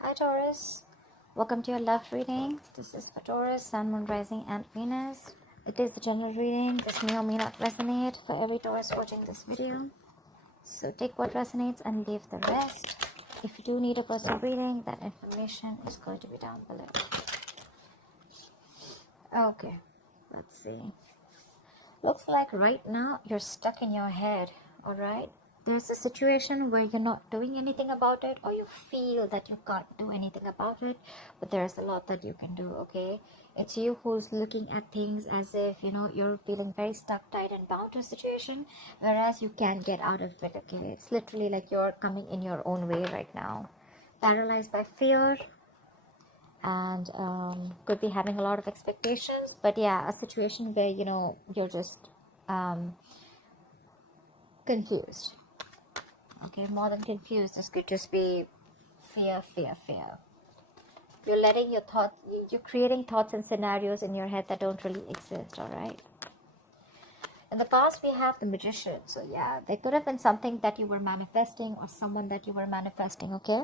Hi Taurus, welcome to your love reading. This is for Taurus, Sun, Moon, Rising and Venus. It is a general reading. This may or may not resonate for every Taurus watching this video. So take what resonates and leave the rest. If you do need a personal reading, that information is going to be down below. Okay, let's see. Looks like right now you're stuck in your head, alright? There's a situation where you're not doing anything about it, or you feel that you can't do anything about it, but there's a lot that you can do, okay? It's you who's looking at things as if, you're feeling very stuck, tight, and bound to a situation, whereas you can't get out of it, okay? It's literally like you're coming in your own way right now. Paralyzed by fear, and could be having a lot of expectations, but yeah, a situation where, you're just confused. Okay, more than confused, this could just be fear. You're letting your thoughts, you're creating thoughts and scenarios in your head that don't really exist, all right? In the past, we have the Magician. So yeah, there could have been something that you were manifesting, or someone that you were manifesting, okay,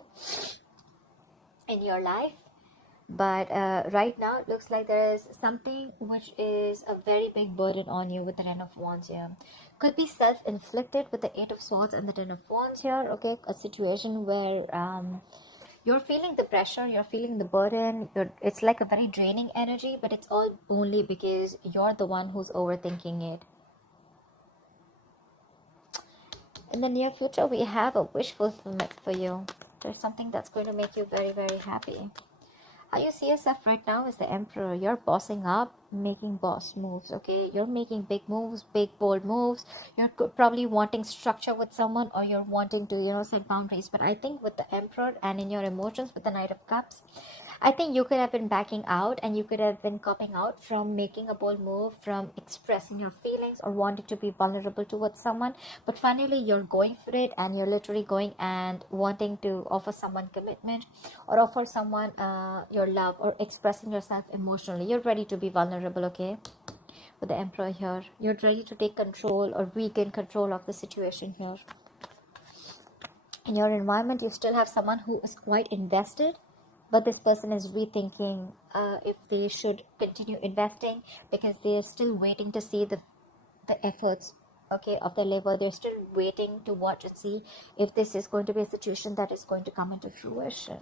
in your life. But right now, it looks like there is something which is a very big burden on you with the Ten of Wands here. Could be self-inflicted with the Eight of Swords and the Ten of Wands here, okay? A situation where you're feeling the pressure, you're feeling the burden. It's like a very draining energy, but it's all only because you're the one who's overthinking it. In the near future, we have a wish fulfillment for you. There's something that's going to make you very, very happy. How you see yourself right now is the Emperor. You're bossing up, making boss moves, okay? You're making big moves, big bold moves. You're probably wanting structure with someone, or you're wanting to, set boundaries. But I think with the Emperor and in your emotions with the Knight of Cups, I think you could have been backing out, and you could have been copping out from making a bold move, from expressing your feelings or wanting to be vulnerable towards someone. But finally, you're going for it, and you're literally going and wanting to offer someone commitment, or offer someone your love, or expressing yourself emotionally. You're ready to be vulnerable, okay? With the Emperor here, you're ready to take control or regain control of the situation here. In your environment, you still have someone who is quite invested, but this person is rethinking if they should continue investing, because they're still waiting to see the efforts, okay, of their labor. They're still waiting to watch and see if this is going to be a situation that is going to come into fruition.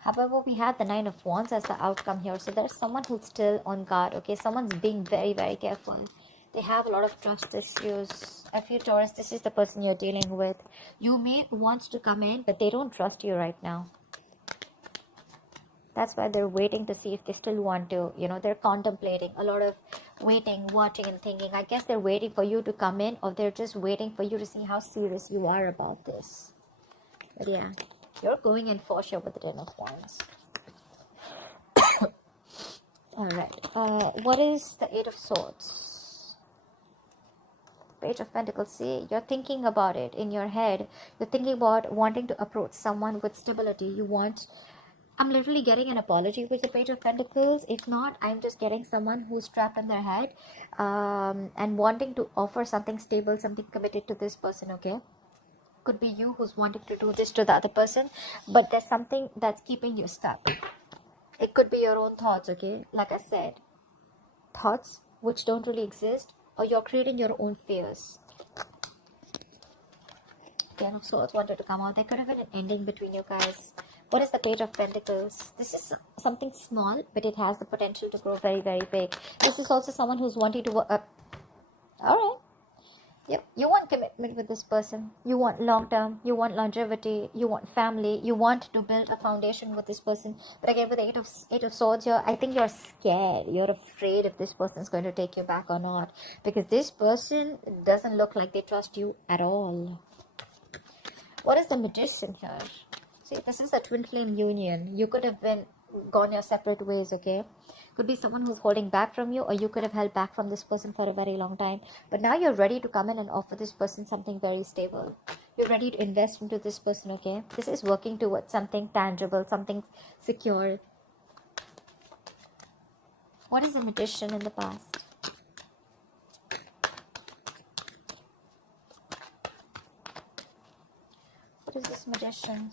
However, we have the Nine of Wands as the outcome here. So there's someone who's still on guard, okay? Someone's being very, very careful. They have a lot of trust issues. If you Taurus, this is the person you're dealing with. You may want to come in, but they don't trust you right now. That's why they're waiting to see if they still want to, they're contemplating, a lot of waiting, watching and thinking. I guess they're waiting for you to come in, or they're just waiting for you to see how serious you are about this. But yeah, you're going in for sure with the Ten of Wands. Alright, what is the Eight of Swords? Page of Pentacles. See, you're thinking about it in your head. You're thinking about wanting to approach someone with stability. I'm literally getting an apology with the Page of Pentacles. If not, I'm just getting someone who's trapped in their head and wanting to offer something stable, something committed to this person, okay? Could be you who's wanting to do this to the other person, but there's something that's keeping you stuck. It could be your own thoughts, okay? Like I said, thoughts which don't really exist, or you're creating your own fears. Ten of Swords wanted to come out. There could have been an ending between you guys. What is the Page of Pentacles? This is something small, but it has the potential to grow very, very big. This is also someone who's wanting to work up. Alright. Yep. You want commitment with this person. You want long-term. You want longevity. You want family. You want to build a foundation with this person. But again, with the Eight of Swords here, I think you're scared. You're afraid if this person is going to take you back or not. Because this person doesn't look like they trust you at all. What is the Magician here? See, this is a twin flame union. You could have gone your separate ways, okay? Could be someone who's holding back from you, or you could have held back from this person for a very long time. But now you're ready to come in and offer this person something very stable. You're ready to invest into this person, okay? This is working towards something tangible, something secure. What is the Magician in the past? What is this Magician?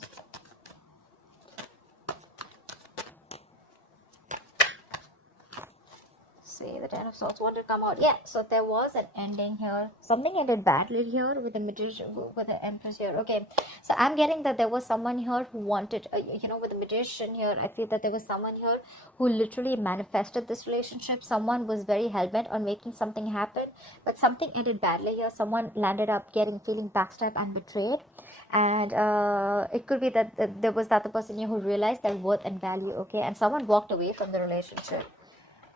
see. The Ten of Swords wanted to come out. Yeah, so there was an ending here. Something ended badly here with the Magician, with the Empress here. Okay, so I'm getting that there was someone here who wanted, with the Magician here, I feel that there was someone here who literally manifested this relationship. Someone was very hell-bent on making something happen, but something ended badly here. Someone landed up feeling backstabbed and betrayed. And it could be that there was the other person here who realized their worth and value, okay, and someone walked away from the relationship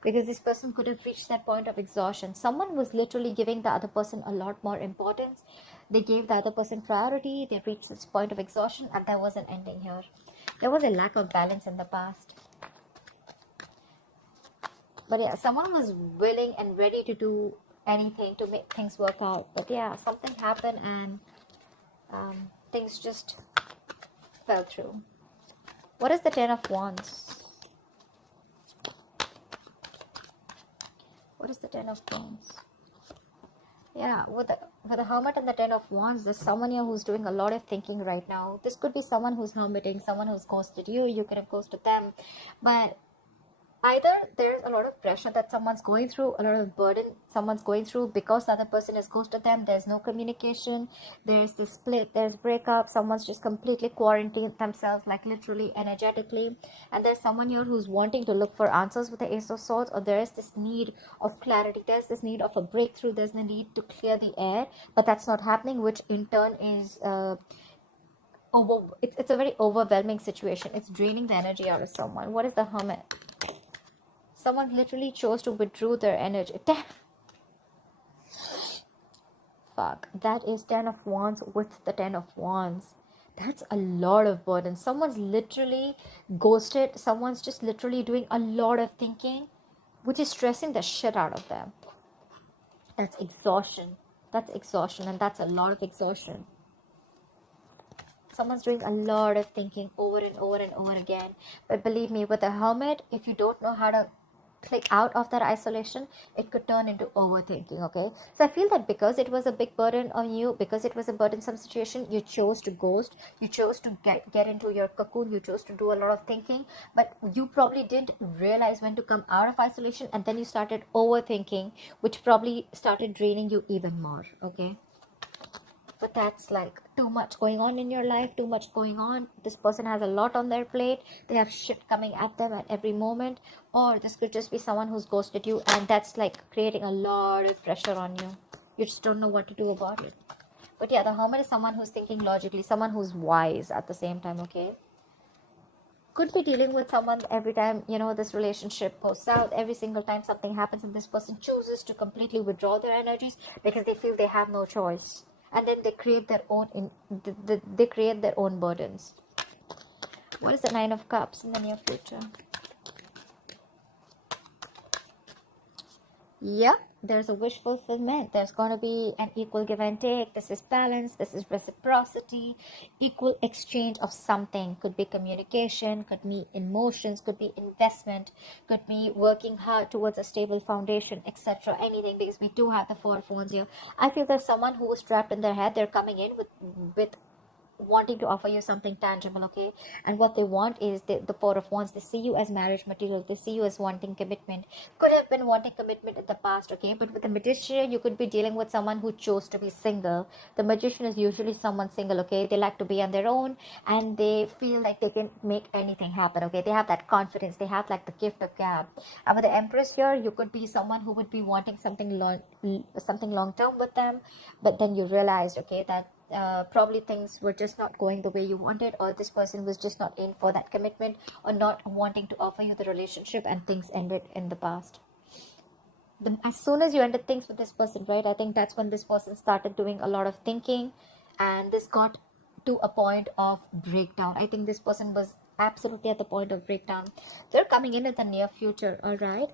because this person could have reached that point of exhaustion. Someone was literally giving the other person a lot more importance. They gave the other person priority. They reached this point of exhaustion, and there was an ending here. There was a lack of balance in the past. But yeah, someone was willing and ready to do anything to make things work out. But yeah, something happened, and things just fell through. What is the Ten of Wands? What is the Ten of Wands? Yeah, with the Hermit and the Ten of Wands, there's someone here who's doing a lot of thinking right now. This could be someone who's hermiting, someone who's ghosted you. You could have ghosted them. But either there's a lot of pressure that someone's going through, a lot of burden someone's going through because the other person has ghosted them. There's no communication. There's the split. There's breakup. Someone's just completely quarantined themselves, like literally, energetically. And there's someone here who's wanting to look for answers with the Ace of Swords, or there is this need of clarity. There's this need of a breakthrough. There's the need to clear the air, but that's not happening, which in turn is it's a very overwhelming situation. It's draining the energy out of someone. What is the Hermit? Someone literally chose to withdraw their energy. Fuck. That is 10 of Wands with the 10 of Wands. That's a lot of burden. Someone's literally ghosted. Someone's just literally doing a lot of thinking, which is stressing the shit out of them. That's exhaustion. That's exhaustion, and that's a lot of exhaustion. Someone's doing a lot of thinking over and over and over again. But believe me, with the Hermit, if you don't know how to click out of that isolation, it could turn into overthinking. Okay, so I feel that because it was a big burden on you, because it was a burdensome situation, you chose to ghost, you chose to get into your cocoon, you chose to do a lot of thinking, but you probably didn't realize when to come out of isolation, and then you started overthinking, which probably started draining you even more. Okay, but that's like too much going on in your life, too much going on. This person has a lot on their plate. They have shit coming at them at every moment. Or this could just be someone who's ghosted you, and that's like creating a lot of pressure on you. You just don't know what to do about it. But yeah, the Hermit is someone who's thinking logically, someone who's wise at the same time. Okay, could be dealing with someone every time, this relationship goes south. Every single time something happens and this person chooses to completely withdraw their energies because they feel they have no choice. And then they create their own they create their own burdens. What is the Nine of Cups in the near future? Yep, there's a wish fulfillment. There's going to be an equal give and take. This is balance. This is reciprocity. Equal exchange of something. Could be communication, could be emotions, could be investment, could be working hard towards a stable foundation, etc. Anything, because we do have the Four of Wands here. I feel there's someone who was trapped in their head. They're coming in with wanting to offer you something tangible. Okay, and what they want is the Four of Wands. They see you as marriage material. They see you as wanting commitment. Could have been wanting commitment in the past. Okay, but with the Magician, you could be dealing with someone who chose to be single. The Magician is usually someone single. Okay, they like to be on their own, and they feel like they can make anything happen. Okay, they have that confidence. They have like the gift of gab. And with the Empress here, you could be someone who would be wanting something long term with them, but then you realized, okay, that probably things were just not going the way you wanted, or this person was just not in for that commitment, or not wanting to offer you the relationship, and things ended in the past. As soon as you ended things with this person, right, I think that's when this person started doing a lot of thinking, and this got to a point of breakdown. I think this person was absolutely at the point of breakdown. They're coming in the near future. All right,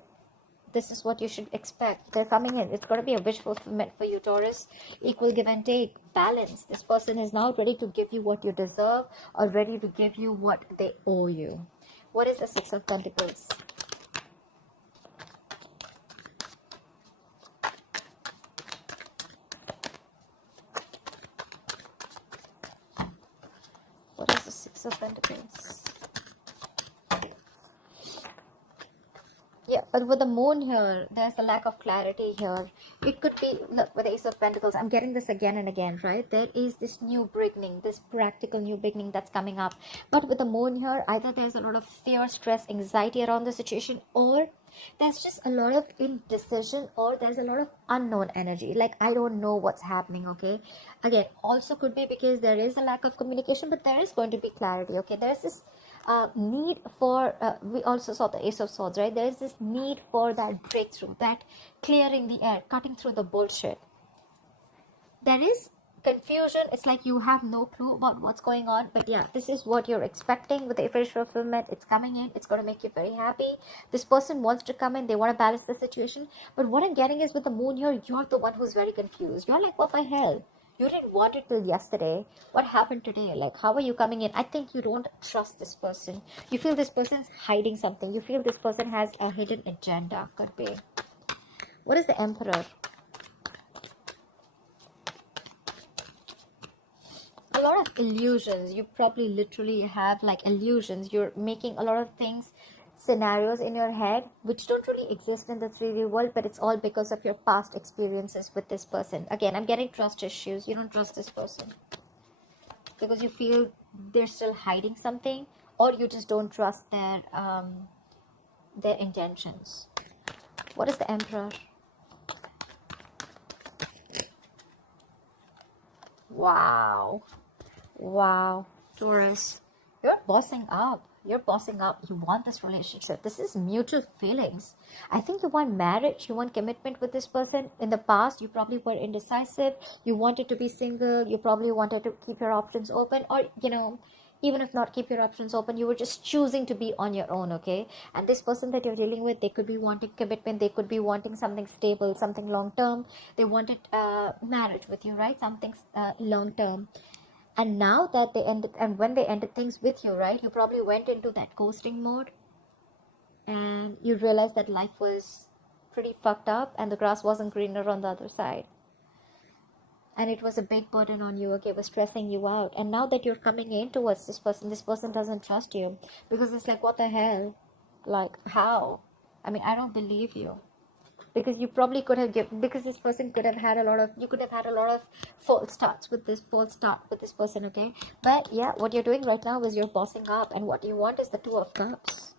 this is what you should expect. They're coming in. It's going to be a wish fulfillment for you, Taurus. Equal give and take. Balance. This person is now ready to give you what you deserve, or ready to give you what they owe you. What is the Six of Pentacles? What is the Six of Pentacles? Yeah, but with the moon here, there's a lack of clarity here. It could be, look, with the Ace of Pentacles, I'm getting this again and again, right? There is this new beginning, this practical new beginning that's coming up. But with the moon here, either there's a lot of fear, stress, anxiety around the situation, or there's just a lot of indecision, or there's a lot of unknown energy. Like, I don't know what's happening, okay? Again, also could be because there is a lack of communication, but there is going to be clarity, okay? There's this need for we also saw the Ace of Swords, right? There is this need for that breakthrough, that clearing the air, cutting through the bullshit. There is confusion. It's like you have no clue about what's going on, but yeah, this is what you're expecting with the official fulfillment. It's coming in. It's going to make you very happy. This person wants to come in. They want to balance the situation, but what I'm getting is with the moon here, you're the one who's very confused. You're like, what the hell? You didn't want it till yesterday. What happened today? Like, how are you coming in? I think you don't trust this person. You feel this person's hiding something. You feel this person has a hidden agenda. Could be. What is the Emperor? A lot of illusions. You probably literally have like illusions. You're making a lot of things, scenarios in your head which don't really exist in the 3D world, but it's all because of your past experiences with this person. Again, I'm getting trust issues. You don't trust this person because you feel they're still hiding something, or you just don't trust their intentions. What is the Emperor? Wow. Wow. Taurus, you're bossing up. You're bossing up. You want this relationship. This is mutual feelings. I think you want marriage. You want commitment with this person. In the past, you probably were indecisive. You wanted to be single. You probably wanted to keep your options open. Or, you know, even if not keep your options open, you were just choosing to be on your own, okay? And this person that you're dealing with, they could be wanting commitment. They could be wanting something stable, something long-term. They wanted marriage with you, right? Something long-term. And now that they ended, and when they ended things with you, right, you probably went into that ghosting mode and you realized that life was pretty fucked up and the grass wasn't greener on the other side. And it was a big burden on you, okay, it was stressing you out. And now that you're coming in towards this person doesn't trust you because it's like, what the hell? Like, how? I mean, I don't believe you. Because you probably could have given, because this person could have had a lot of, you could have had a lot of false start with this person, okay? But yeah, what you're doing right now is you're bossing up, and what you want is the Two of Cups.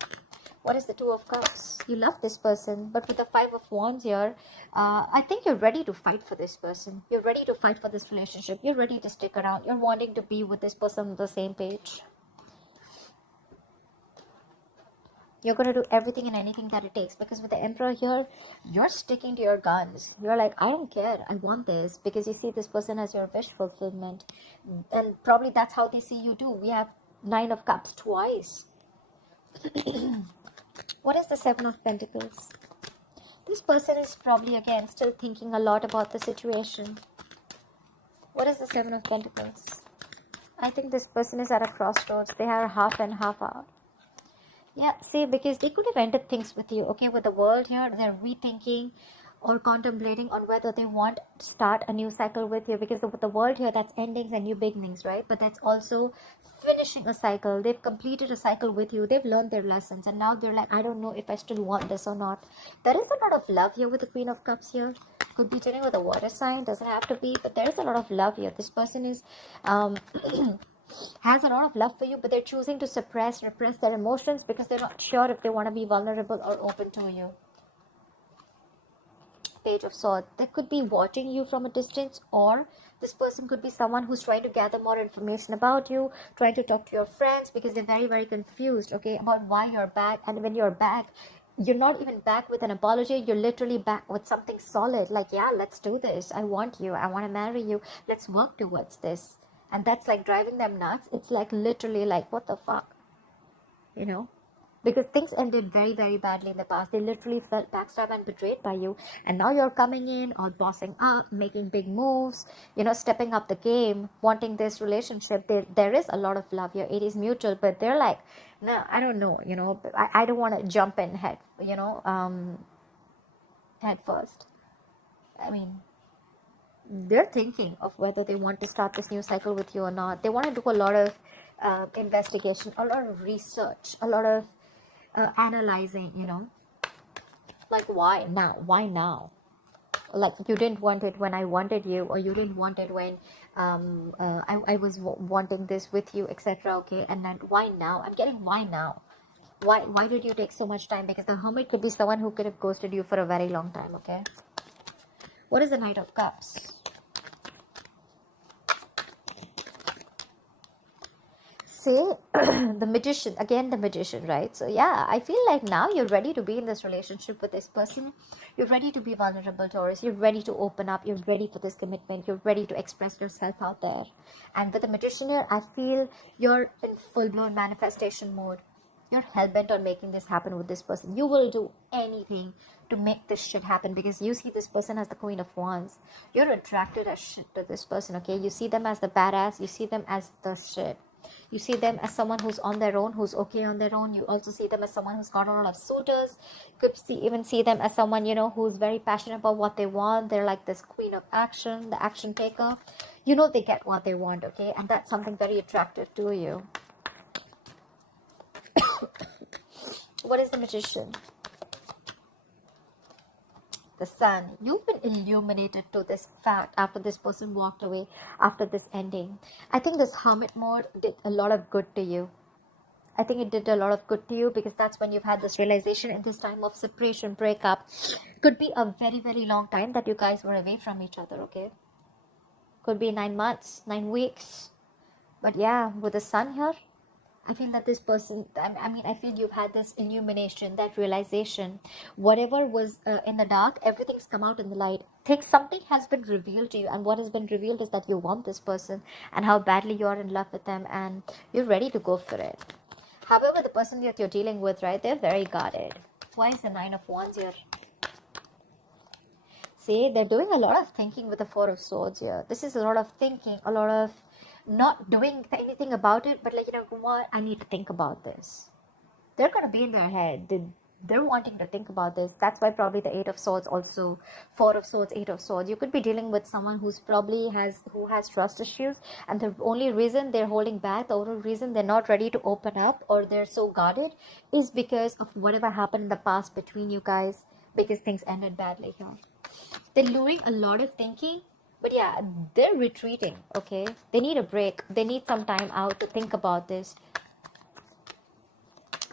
What is the Two of Cups? You love this person, but with the Five of Wands here, I think you're ready to fight for this person. You're ready to fight for this relationship. You're ready to stick around. You're wanting to be with this person on the same page. You're going to do everything and anything that it takes, because with the Emperor here, you're sticking to your guns. You're like, I don't care. I want this, because you see this person as your wish fulfillment. And probably that's how they see you too. We have Nine of Cups twice. What is the Seven of Pentacles? This person is probably, again, still thinking a lot about the situation. What is the Seven of Pentacles? I think this person is at a crossroads. They are half and half out. Yeah, see, because they could have ended things with you, okay? With the world here, they're rethinking or contemplating on whether they want to start a new cycle with you, because with the world here, that's endings and new beginnings, right? But that's also finishing a cycle. They've completed a cycle with you. They've learned their lessons, and now they're like, I don't know if I still want this or not. There is a lot of love here with the Queen of Cups here. Could be dealing with a water sign, doesn't have to be, but there is a lot of love here. This person is has a lot of love for you, but they're choosing to repress their emotions because they're not sure if they want to be vulnerable or open to you. Page of Swords. They could be watching you from a distance, or this person could be someone who's trying to gather more information about you, trying to talk to your friends, because they're very, very confused, okay, about why you're back. And when you're back, you're not even back with an apology. You're literally back with something solid, like, yeah, let's do this. I want you. I want to marry you. Let's work towards this. And that's like driving them nuts. It's like literally like, what the fuck? You know? Because things ended very, very badly in the past. They literally felt backstabbed and betrayed by you. And now you're coming in, all bossing up, making big moves, you know, stepping up the game, wanting this relationship. There is a lot of love here. It is mutual, but they're like, no, I don't know, you know, I don't want to jump in head, you know, head first. I mean, they're thinking of whether they want to start this new cycle with you or not. They want to do a lot of investigation, a lot of research, a lot of analyzing, you know. like, why now? Why now? Like, you didn't want it when I wanted you, or you didn't want it when I was wanting this with you, etc. Okay, and then why now? I'm getting why now. Why did you take so much time? Because the Hermit could be someone who could have ghosted you for a very long time. Okay, what is the Knight of Cups? Say the Magician, again the Magician, right? So yeah, I feel like now you're ready to be in this relationship with this person. You're ready to be vulnerable, Taurus. You're ready to open up. You're ready for this commitment. You're ready to express yourself out there. And with the Magician here, I feel you're in full-blown manifestation mode. You're hell-bent on making this happen with this person. You will do anything to make this shit happen, because you see this person as the Queen of Wands. You're attracted as shit to this person, okay? You see them as the badass. You see them as the shit. You see them as someone who's on their own, who's okay on their own. You also see them as someone who's got a lot of suitors. You could even see them as someone, you know, who's very passionate about what they want. They're like this queen of action, the action taker. You know, they get what they want, okay? And that's something very attractive to you. What is the Magician? The Sun. You've been illuminated to this fact after this person walked away, after this ending. I think this Hermit mode did a lot of good to you. I think it did a lot of good to you, because that's when you've had this realization in this time of separation, breakup. Could be a very, very long time that you guys were away from each other, okay? Could be 9 months, 9 weeks. But yeah, with the Sun here, I feel that this person, I feel you've had this illumination, that realization. Whatever was in the dark, everything's come out in the light. Something has been revealed to you, and what has been revealed is that you want this person and how badly you're in love with them, and you're ready to go for it. However, the person that you're dealing with, right, they're very guarded. Why is the Nine of Wands here? See, they're doing a lot of thinking with the Four of Swords here. This is a lot of thinking, a lot of not doing anything about it, but like, you know what, I need to think about this. They're going to be in their head. They're wanting to think about this. That's why probably the Eight of Swords, also Four of Swords, Eight of Swords. You could be dealing with someone who has trust issues, and the only reason they're holding back, the only reason they're not ready to open up, or they're so guarded, is because of whatever happened in the past between you guys, because things ended badly here. They're doing a lot of thinking, but yeah, they're retreating, okay? They need a break. They need some time out to think about this.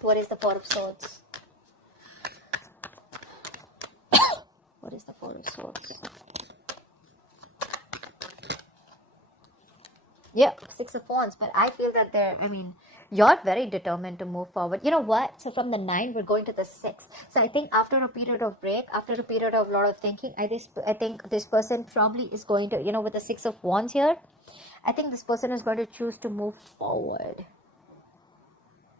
What is the Four of Swords? What is the Four of Swords? Yeah, Six of Wands. But I feel that you're very determined to move forward. You know what? So from the 9, we're going to the 6. So I think after a period of break, after a period of a lot of thinking, I think this person probably is going to, you know, with the 6 of Wands here, I think this person is going to choose to move forward.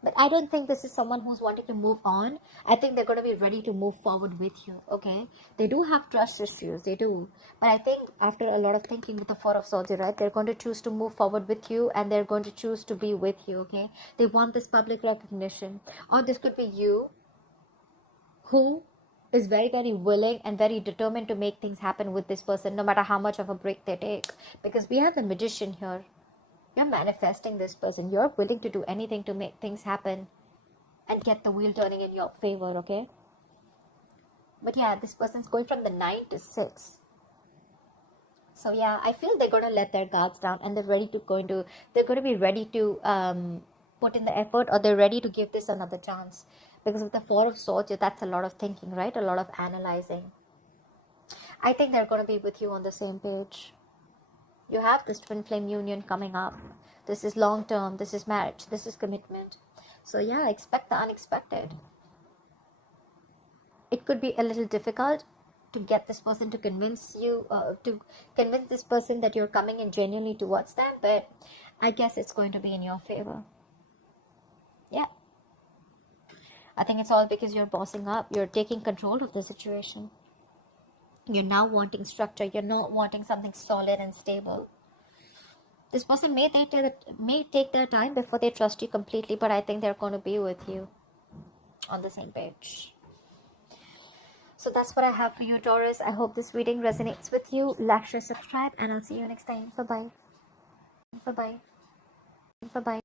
But I don't think this is someone who's wanting to move on. I think they're going to be ready to move forward with you, okay? They do have trust issues, they do. But I think after a lot of thinking with the Four of Swords, right, they're going to choose to move forward with you, and they're going to choose to be with you, okay? They want this public recognition. Or this could be you, who is very, very willing and very determined to make things happen with this person, no matter how much of a break they take. Because we have the Magician here. You're manifesting this person. You're willing to do anything to make things happen and get the wheel turning in your favor, okay? But yeah, this person's going from the 9 to 6. So yeah, I feel they're going to let their guards down, and they're going to be ready to put in the effort, or they're ready to give this another chance. Because with the Four of Swords, that's a lot of thinking, right? A lot of analyzing. I think they're going to be with you on the same page. You have this twin flame union coming up. This is long term. This is marriage. This is commitment. So yeah, expect the unexpected. It could be a little difficult to get this person to convince you, to convince this person that you're coming in genuinely towards them. But I guess it's going to be in your favor. Yeah. I think it's all because you're bossing up. You're taking control of the situation. You're now wanting structure. You're not wanting something solid and stable. This person may take their time before they trust you completely, but I think they're going to be with you on the same page. So that's what I have for you, Taurus. I hope this reading resonates with you. Like, share, subscribe, and I'll see you next time. Bye-bye. Bye-bye. Bye-bye.